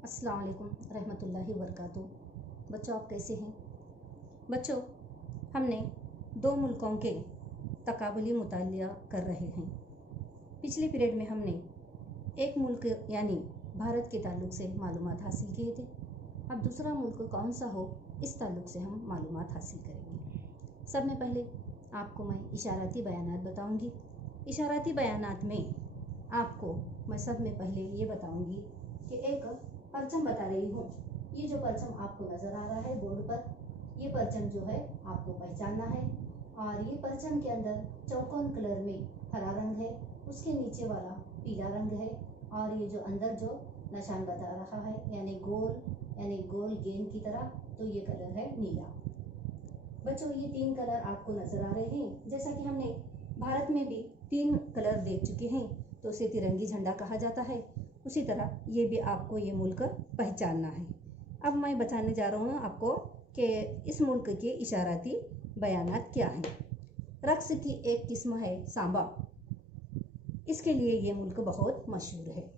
अस्सलाम वालेकुम रहमतुल्लाहि वबरकातुहू। बच्चों, आप कैसे हैं? बच्चों, हमने दो मुल्कों के तकाबुली मुतालिया कर रहे हैं। पिछले पीरियड में हमने एक मुल्क यानी भारत के ताल्लुक़ से मालूमात हासिल किए थे। अब दूसरा मुल्क कौन सा हो, इस ताल्लुक़ से हम मालूमात हासिल करेंगे। सब में पहले आपको मैं इशाराती बयानात बताऊंगी। इशाराती बयानात में आपको मैं सब में पहले ये बताऊंगी कि एक परचम बता रही हूँ। ये जो परचम आपको नज़र आ रहा है बोर्ड पर, ये परचम जो है आपको पहचानना है। और ये परचम के अंदर चौकोन कलर में हरा रंग है, उसके नीचे वाला पीला रंग है, और ये जो अंदर जो निशान बता रहा है यानी गोल गेंद की तरह, तो ये कलर है नीला। बच्चों, ये तीन कलर आपको नज़र आ रहे हैं। जैसा कि हमने भारत में भी तीन कलर देख चुके हैं, तो उसे तिरंगी झंडा कहा जाता है। उसी तरह ये भी आपको ये मुल्क पहचानना है। अब मैं बताने जा रहा हूँ आपको कि इस मुल्क के इशाराती बयानात क्या हैं। रक्स की एक किस्म है सांबा। इसके लिए ये मुल्क बहुत मशहूर है।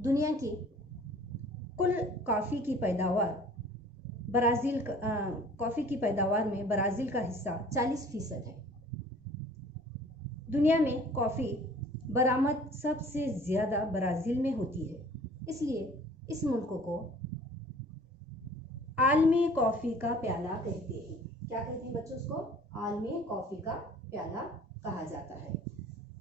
दुनिया की कुल कॉफ़ी की पैदावार कॉफ़ी की पैदावार में ब्राज़ील का हिस्सा 40% है। दुनिया में कॉफ़ी बरामद सबसे ज़्यादा ब्राज़ील में होती है, इसलिए इस मुल्क को आलमी कॉफ़ी का प्याला कहते हैं। क्या कहते हैं बच्चों? उसको आलमी कॉफ़ी का प्याला कहा जाता है।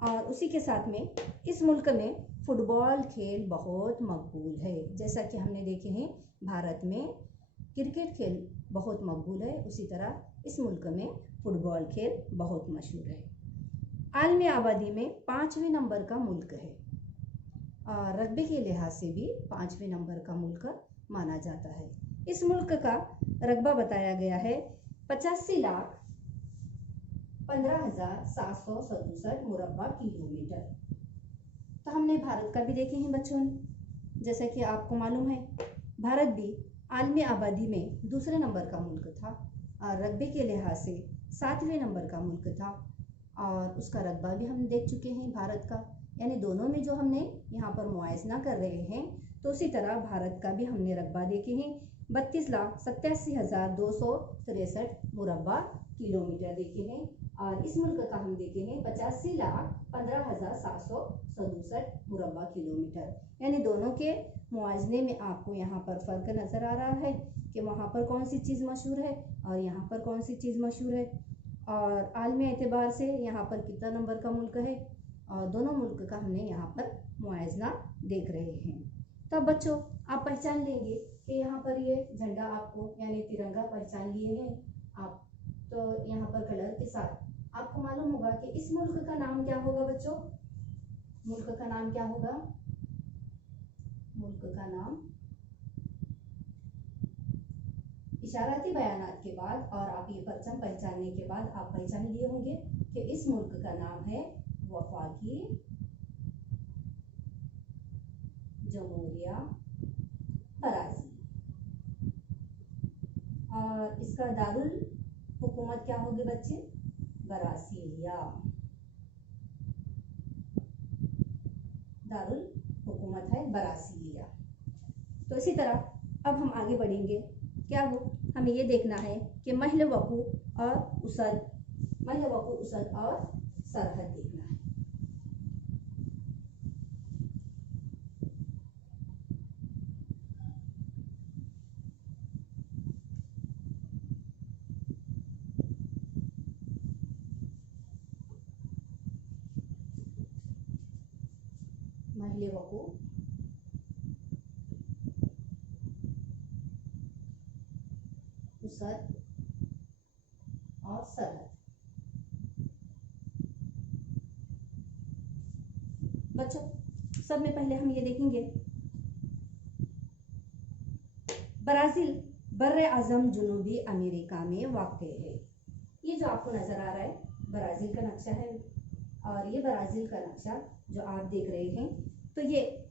और उसी के साथ में इस मुल्क में फुटबॉल खेल बहुत मकबूल है। जैसा कि हमने देखे हैं भारत में क्रिकेट खेल बहुत मकबूल है, उसी तरह इस मुल्क में फुटबॉल खेल बहुत मशहूर है। आलमी आबादी में 5वें नंबर का मुल्क है, और रकबे के लिहाज से भी 5वें नंबर का मुल्क माना जाता है। इस मुल्क का रकबा बताया गया है 85,15,767 मुरब्बा किलोमीटर। तो हमने भारत का भी देखे हैं बच्चों। जैसा कि आपको मालूम है, भारत भी आलमी आबादी में दूसरे नंबर का मुल्क था, और रकबे के लिहाज से 7वें नंबर का मुल्क था, और उसका रकबा भी हम देख चुके हैं भारत का। यानी दोनों में जो हमने यहाँ पर मुआयजना कर रहे हैं, तो उसी तरह भारत का भी हमने रकबा देखे हैं। 32,87,263 मुरब्बा किलोमीटर देखे हैं, और इस मुल्क का हम देखे हैं 85,15,767 मुरब्बा किलोमीटर। यानी दोनों के मुआवजे में आपको यहाँ पर फ़र्क नज़र आ रहा है कि वहाँ पर कौन सी चीज़ मशहूर है और यहाँ पर कौन सी चीज़ मशहूर है, और आलमी एतबार से यहाँ पर कितना नंबर का मुल्क है, और दोनों मुल्क का हमने यहाँ पर मुआवजा देख रहे हैं। तो बच्चों, आप पहचान लेंगे कि यहाँ पर ये झंडा आपको यानी तिरंगा पहचान लिए हैं आप। तो यहाँ पर कलर के साथ आपको मालूम होगा कि इस मुल्क का नाम क्या होगा बच्चों? मुल्क का नाम क्या होगा? मुल्क का नाम इशाराती बयानात के बाद और आप ये परचम पहचानने के बाद आप पहचान लिए होंगे कि इस मुल्क का नाम है वफाकी जमहूरिया ब्राज़ील। और इसका दारुल हुकूमत क्या होगी बच्चे? ब्रासीलिया। दारुल हुकूमत है ब्रासीलिया। तो इसी तरह अब हम आगे बढ़ेंगे। क्या हो, हमें ये देखना है कि महल वक़ूअ और उसद और सरहद देखना है। महल वक़ूअ, उसद और सरहद। बच्चों, सब में पहले हम ये देखेंगे, ब्राज़ील बर्रे आज़म जनूबी अमेरिका में वाक़ है। ये जो आपको नज़र आ रहा है ब्राज़ील का नक्शा है, और ये ब्राज़ील का नक्शा जो आप देख रहे हैं, तो ये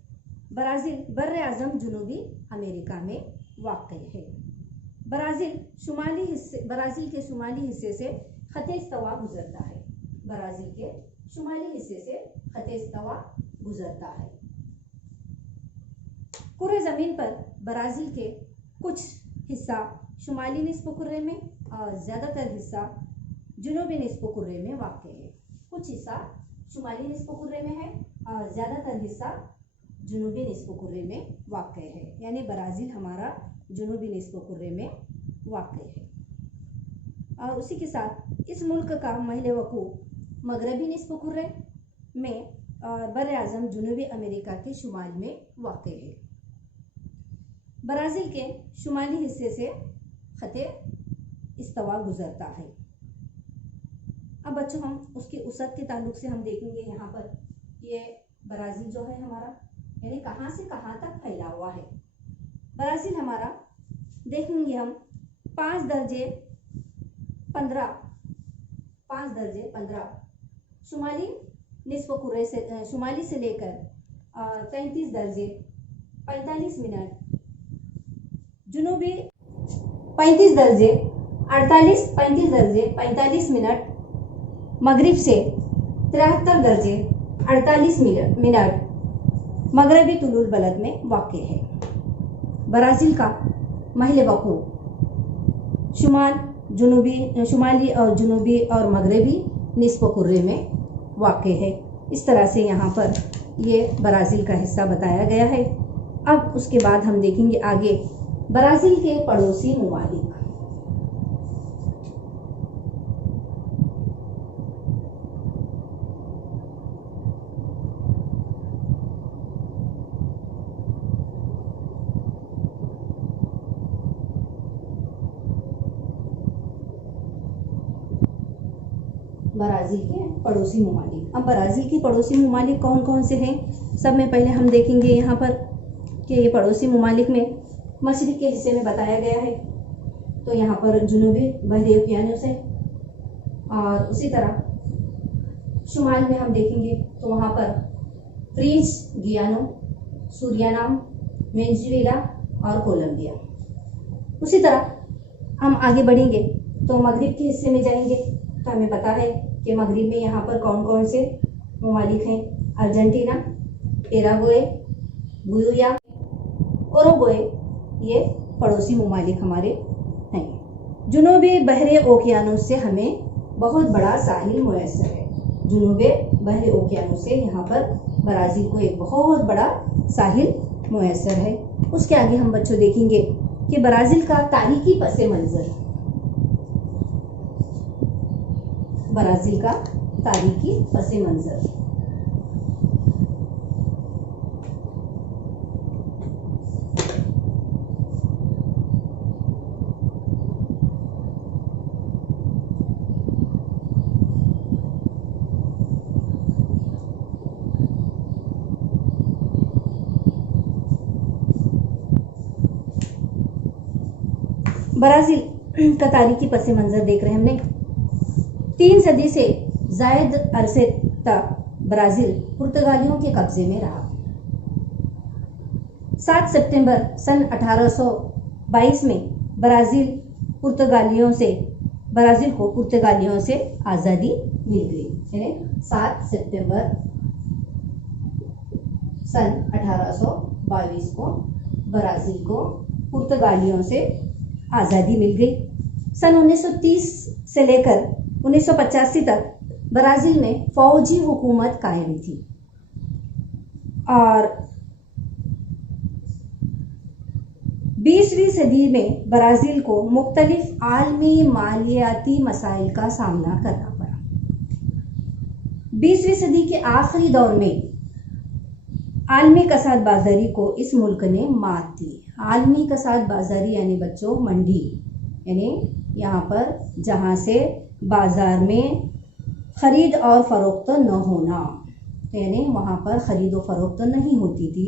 ब्राज़ील बर्रे आज़म जनूबी अमेरिका में वाक़ है। ब्राज़ील के शुमाली हिस्से से ख़त्े इस्तवा गुजरता है। ब्राज़ील के शुमाली हिस्से से ख़त्े इस्तवा गुजरता है। पूरे ज़मीन पर ब्राज़ील के कुछ हिस्सा शुमाली निस्फ़ कुर्रे में और ज़्यादातर हिस्सा जुनूबी निस्फ़ कुर्रे में वाक़ है। कुछ हिस्सा शुमाली निस्फ़ कुर्रे में है और ज़्यादातर हिस्सा जुनूबी निस्फ़ कुर्रे में वाक़ है। यानी ब्राज़ील हमारा जुनूबी निस्फ़ कुर्रे में वाक़ है। और उसी के साथ इस मुल्क का महल वक़ूफ़ मगरबी निस्फ़ कुर्रे में और बर आज़म जुनूबी अमेरिका के शुमाल में वाक़ है। ब्राज़ील के शुमाली हिस्से से ख़ते इस्तवा गुज़रता है। अब बच्चों हम उसकी उसत के ताल्लुक से हम देखेंगे यहाँ पर ये ब्राज़ील जो है हमारा यानी कहाँ से कहाँ तक फैला हुआ है। ब्राज़ील हमारा देखेंगे हम 5 दर्जे 15 शुमाली निस्फ़ कुर्रे से शुमाली से लेकर 33 दर्जे 45 मिनट जुनूबी 35 दर्जे 45 मिनट मगरिब से 73 दर्जे 48 मिनट मगरबी तुलुल बलद में वाक़ है। ब्राज़ील का महल वक़ूफ़ शुमाली और जुनूबी और मगरबी निस्फ़ कुर्रे में वाक़ है। इस तरह से यहाँ पर ये ब्राज़ील का हिस्सा बताया गया है। अब उसके बाद हम देखेंगे आगे ब्राज़ील के पड़ोसी ममालिक। ब्राज़ील के पड़ोसी ममालिक। अब ब्राज़ील के पड़ोसी ममालिक कौन कौन से हैं, सब में पहले हम देखेंगे यहाँ पर कि ये पड़ोसी ममालिक में मशरिक़ के हिस्से में बताया गया है तो यहाँ पर जुनूबी बहरी उकियानोस है। और उसी तरह शुमाल में हम देखेंगे तो वहाँ पर फ्रीज गियानो, सूरियानाम, वेनेजुएला और कोलंबिया। उसी तरह हम आगे बढ़ेंगे तो मगरिब के हिस्से में जाएंगे तो हमें पता है कि मगरिब में यहाँ पर कौन कौन से ममालिक हैं। अर्जेंटीना, पैराग्वे, गुयाना, उरुग्वे ये पड़ोसी ममालिक हमारे हैं। जुनूबी बहरे ओकियानोस से हमें बहुत बड़ा साहिल मुयस्सर है। जुनूबी बहरे ओकियानोस से यहाँ पर ब्राज़ील को एक बहुत बड़ा साहिल मुयस्सर है। उसके आगे हम बच्चों देखेंगे कि ब्राज़ील का तारीखी पस मंज़र। ब्राज़ील का तारीखी पस मंज़र। ब्राज़ील का तारीखी पस मंज़र देख रहे हैं हमने। 3 सदी से ज़ायद अरसे तक ब्राज़ील पुर्तगालियों के कब्जे में रहा। 7 सितंबर सन 1822 में ब्राज़ील को पुर्तगालियों से आज़ादी मिल गई। यानी 7 सितंबर सन 1822 को ब्राज़ील को पुर्तगालियों से आज़ादी मिल गई। सन 1930 से लेकर 1985 तक ब्राज़ील में फौजी हुकूमत कायम थी और 20वीं सदी में ब्राज़ील को मुख्तलिफ आलमी मालियाती मसाइल का सामना करना पड़ा। 20वीं सदी के आखिरी दौर में आलमी कसाद बाजारी को इस मुल्क ने मात दी। आलमी कसाद बाजारी यानी बच्चों मंडी, यानी यहाँ पर जहाँ से बाज़ार में ख़रीद और फ़रोख्त न होना, यानी वहाँ पर ख़रीद और फ़रोख्त नहीं होती थी।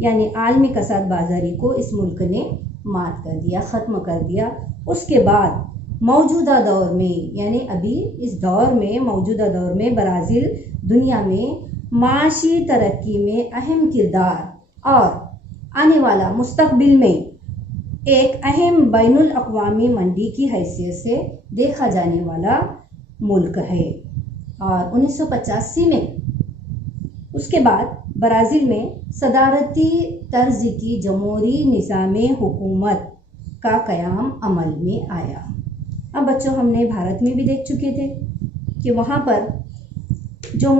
यानी आलमी कसाद बाजारी को इस मुल्क ने मात कर दिया, ख़त्म कर दिया। उसके बाद मौजूदा दौर में यानी अभी इस दौर में मौजूदा दौर में ब्राज़ील दुनिया में माशी तरक्की में अहम किरदार और आने वाला मुस्तकबिल में एक अहम बैनुल अक़वामी मंडी की हैसियत से देखा जाने वाला मुल्क है। और 1985 में उसके बाद ब्राज़ील में सदारती तर्ज की जमहूरी निज़ाम हुकूमत का क़याम अमल में आया। अब बच्चों, हमने भारत में भी देख चुके थे कि वहाँ पर जो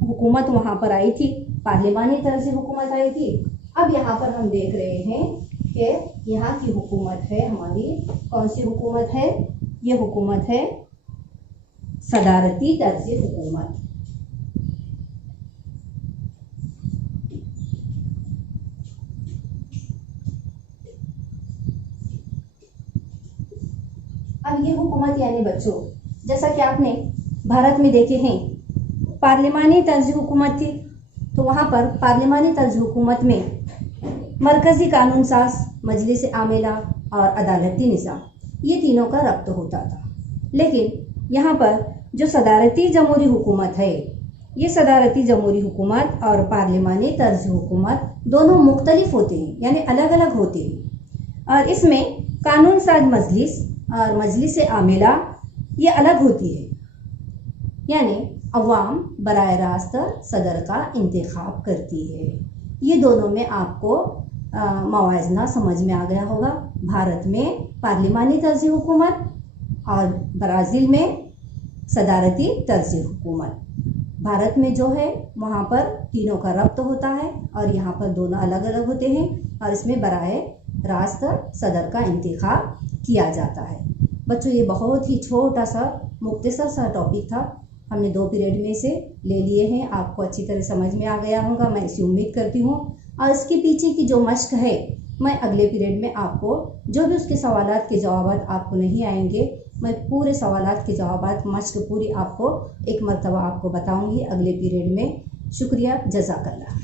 हुकूमत वहाँ पर आई थी, पार्लिमानी तर्ज हुकूमत आई थी। अब यहाँ पर हम देख रहे हैं कि यहाँ की हुकूमत है हमारी, कौन सी हुकूमत है? ये हुकूमत है सदारती तर्ज हुकूमत। अब ये हुकूमत यानी बच्चों, जैसा कि आपने भारत में देखे हैं पार्लिमानी तर्ज हुकूमत थी, तो वहाँ पर पार्लिमानी तर्ज हुकूमत में मरकज़ी कानून साज, मजलिस आमिला और अदालती निज़ाम, ये तीनों का रब्त होता था। लेकिन यहाँ पर जो सदारती जमहूरी हुकूमत है, ये सदारती जमहूरी हुकूमत और पार्लिमानी तर्ज हुकूमत दोनों मुख्तलिफ होते हैं, यानी अलग अलग होते हैं। और इसमें कानून साज मजलिस और मजलिस आमिला ये अलग होती है, यानी अवाम बराह रास्त सदर का इंतखाब करती है। ये दोनों में आपको मवाजना समझ में आ गया होगा। भारत में पार्लिमानी तर्ज हुकूमत और ब्राज़ील में सदारती तर्ज हुकूमत। भारत में जो है वहाँ पर तीनों का रब्त होता है और यहाँ पर दोनों अलग अलग होते हैं और इसमें बराह रास्त सदर का इंतखाब किया जाता है। बच्चों, ये बहुत ही छोटा सा मुख्तसर सा टॉपिक था, हमने 2 पीरियड में से ले लिए हैं। आपको अच्छी तरह समझ में आ गया होगा, मैं इसी उम्मीद करती हूँ। और इसके पीछे की जो मश्क है, मैं अगले पीरियड में आपको जो भी उसके सवालात के जवाब आपको नहीं आएंगे, मैं पूरे सवालात के जवाब मश्क पूरी आपको एक मरतबा आपको बताऊंगी अगले पीरियड में। शुक्रिया, जज़ाकल्लाह।